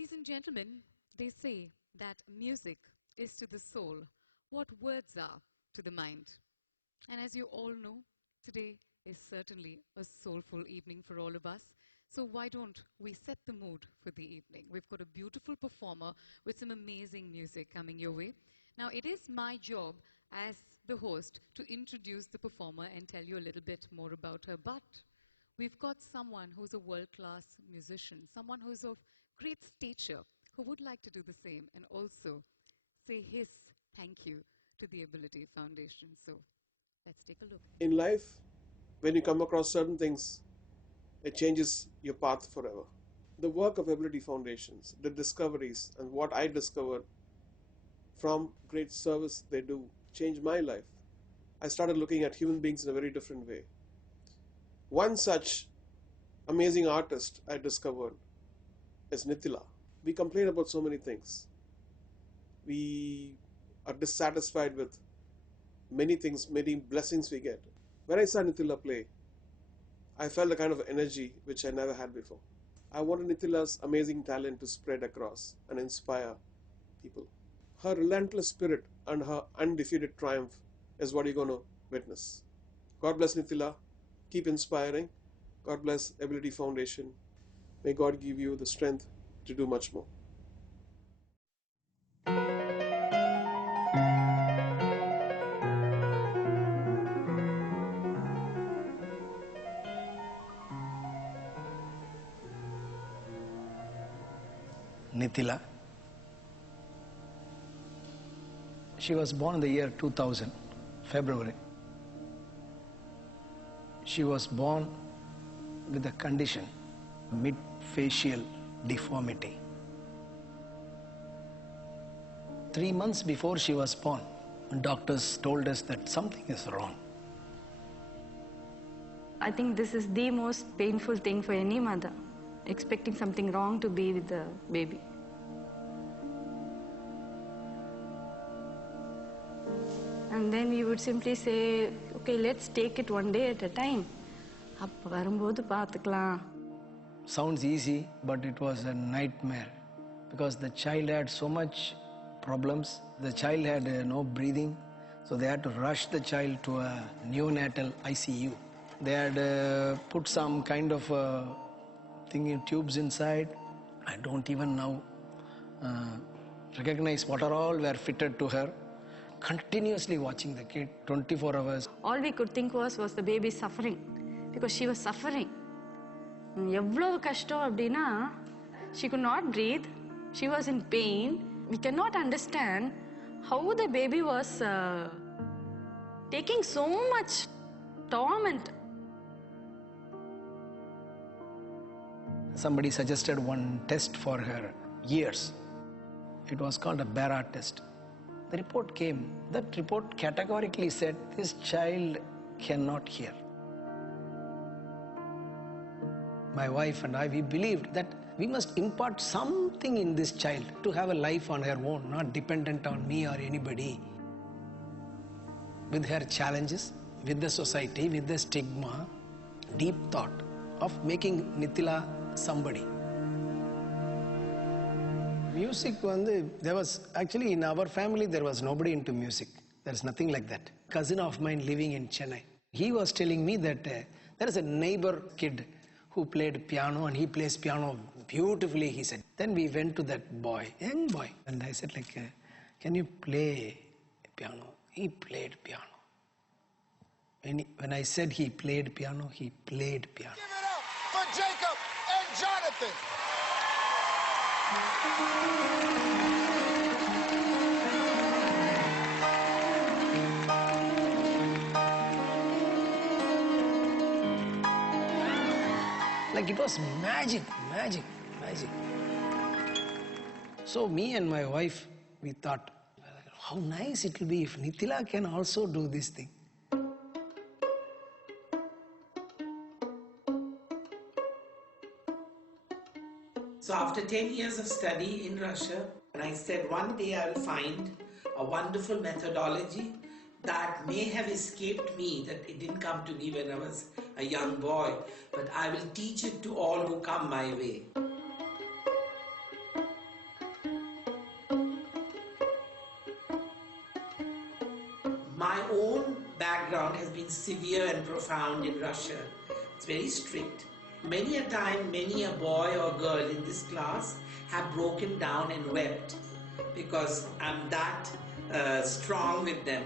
Ladies and gentlemen, they say that music is to the soul what words are to the mind. And as you all know, today is certainly a soulful evening for all of us. So why don't we set the mood for the evening? We've got a beautiful performer with some amazing music coming your way. Now, it is my job as the host to introduce the performer and tell you a little bit more about her. But we've got someone who's a world-class musician, someone who's of great stature, who would like to do the same and also say his thank you to the Ability Foundation. So let's take a look. In life, when you come across certain things, it changes your path forever. The work of Ability Foundations, the discoveries, and what I discovered from great service they do changed my life. I started looking at human beings in a very different way. One such amazing artist I discovered is Nithila. We complain about so many things. We are dissatisfied with many things, many blessings we get. When I saw Nithila play, I felt a kind of energy which I never had before. I wanted Nithila's amazing talent to spread across and inspire people. Her relentless spirit and her undefeated triumph is what you're going to witness. God bless Nithila. Keep inspiring. God bless Ability Foundation. May God give you the strength to do much more. Nithila. She was born in the year 2000, February. She was born with a condition, mid-facial deformity. 3 months before she was born, doctors told us that something is wrong. I think this is the most painful thing for any mother, expecting something wrong to be with the baby. And then we would simply say, okay, let's take it one day at a time. Sounds easy, but it was a nightmare because the child had so much problems. The child had no breathing, so they had to rush the child to a neonatal ICU. They had put some kind of thing in tubes inside. I don't even now recognize what are all were fitted to her. Continuously watching the kid 24 hours. All we could think was the baby suffering, because she was suffering. She could not breathe. She was in pain. We cannot understand how the baby was taking so much torment. Somebody suggested one test for her ears. It was called a Barra test. The report came. That report categorically said this child cannot hear. My wife and I, we believed that we must impart something in this child to have a life on her own, not dependent on me or anybody. With her challenges, with the society, with the stigma, deep thought of making Nithila somebody. Music, there was actually in our family there was nobody into music. There's nothing like that. Cousin of mine living in Chennai, he was telling me that there is a neighbor kid who played piano and he plays piano beautifully, he said. Then we went to that boy, young boy, and I said like, can you play piano? He played piano. When I said he played piano, he played piano. Give it up for Jacob and Jonathan. Like it was magic. So me and my wife, we thought, how nice it will be if Nithila can also do this thing. So after 10 years of study in Russia, I said one day I'll find a wonderful methodology that may have escaped me, that it didn't come to me when I was a young boy, but I will teach it to all who come my way. my own background has been severe and profound in Russia. It's very strict. Many a time, many a boy or girl in this class have broken down and wept because I'm that strong with them.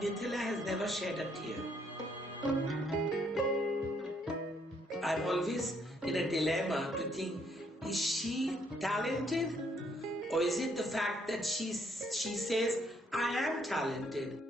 Nithila has never shed a tear. I'm always in a dilemma to think, is she talented? Or is it the fact that she says, I am talented?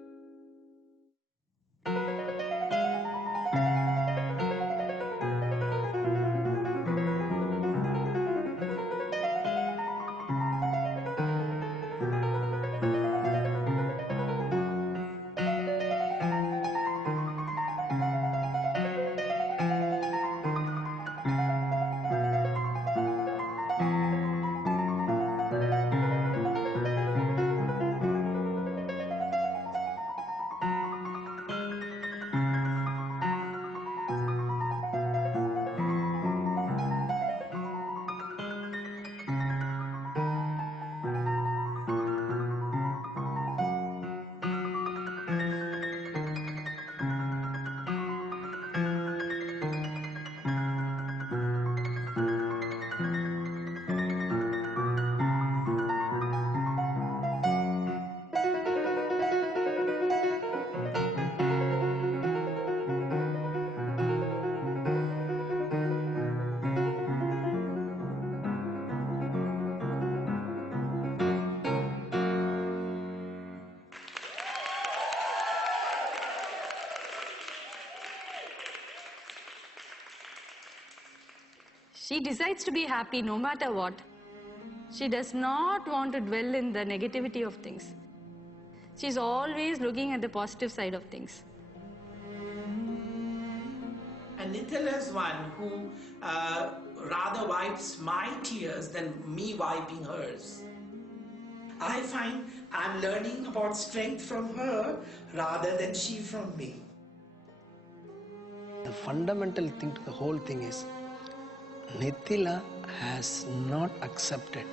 She decides to be happy no matter what. She does not want to dwell in the negativity of things. She's always looking at the positive side of things. And Nithila is one who rather wipes my tears than me wiping hers. I find I'm learning about strength from her rather than she from me. The fundamental thing to the whole thing is Nithila has not accepted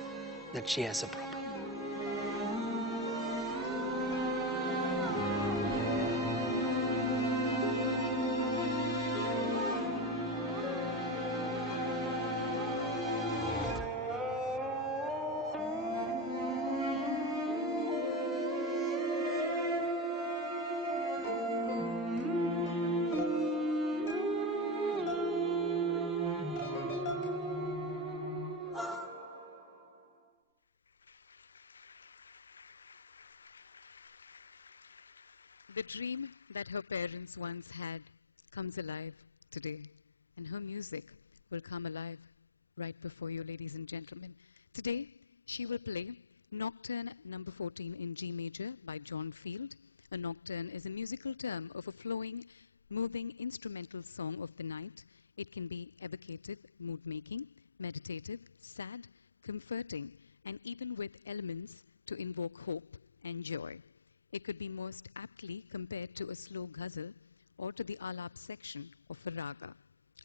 that she has a problem. The dream that her parents once had comes alive today, and her music will come alive right before you, ladies and gentlemen. Today, she will play Nocturne number 14 in G major by John Field. A nocturne is a musical term of a flowing, moving instrumental song of the night. It can be evocative, mood-making, meditative, sad, comforting, and even with elements to invoke hope and joy. It could be most aptly compared to a slow ghazal or to the alap section of a raga.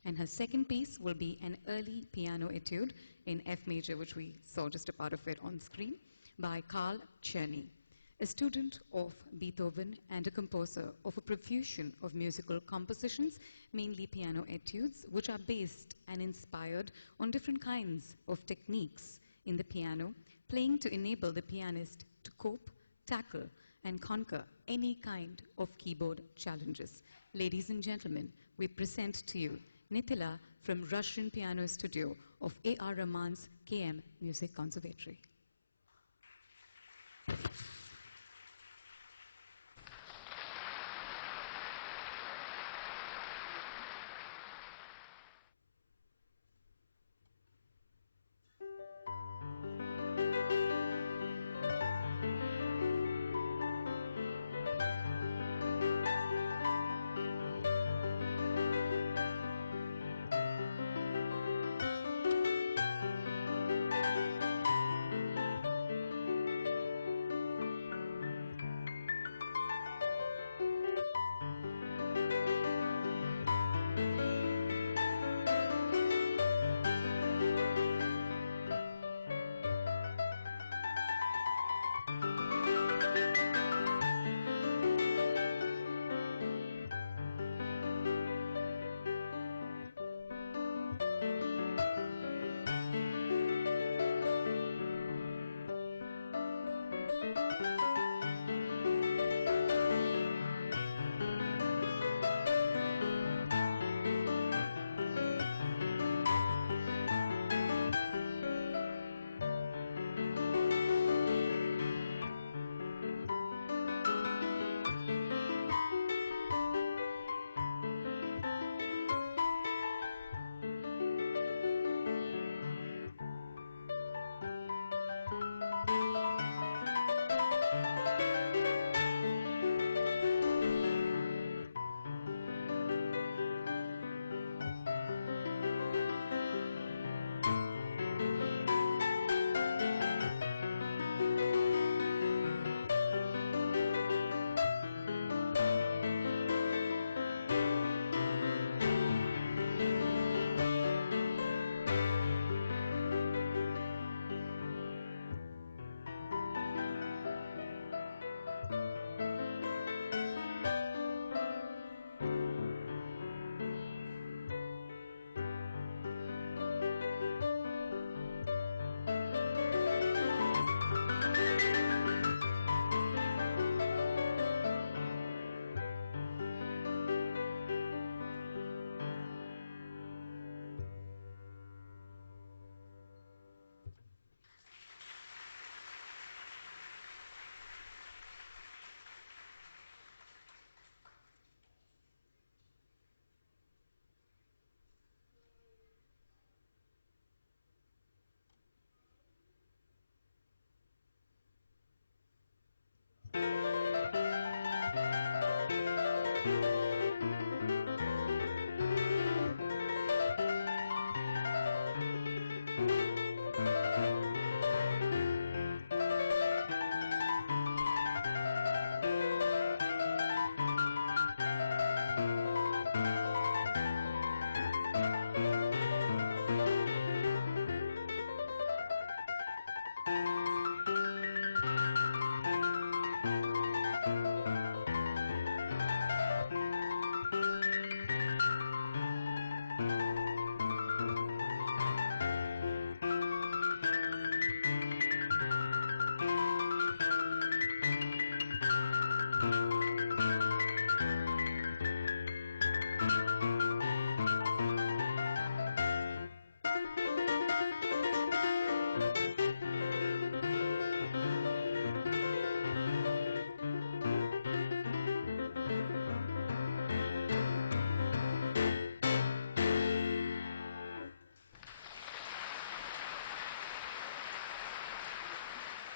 And her second piece will be an early piano etude in F major, which we saw just a part of it on screen, by Carl Czerny, a student of Beethoven and a composer of a profusion of musical compositions, mainly piano etudes, which are based and inspired on different kinds of techniques in the piano, playing to enable the pianist to cope, tackle, and conquer any kind of keyboard challenges. Ladies and gentlemen, we present to you Nithila from Russian Piano Studio of A.R. Rahman's KM Music Conservatory.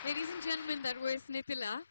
Ladies and gentlemen, that was Nithila.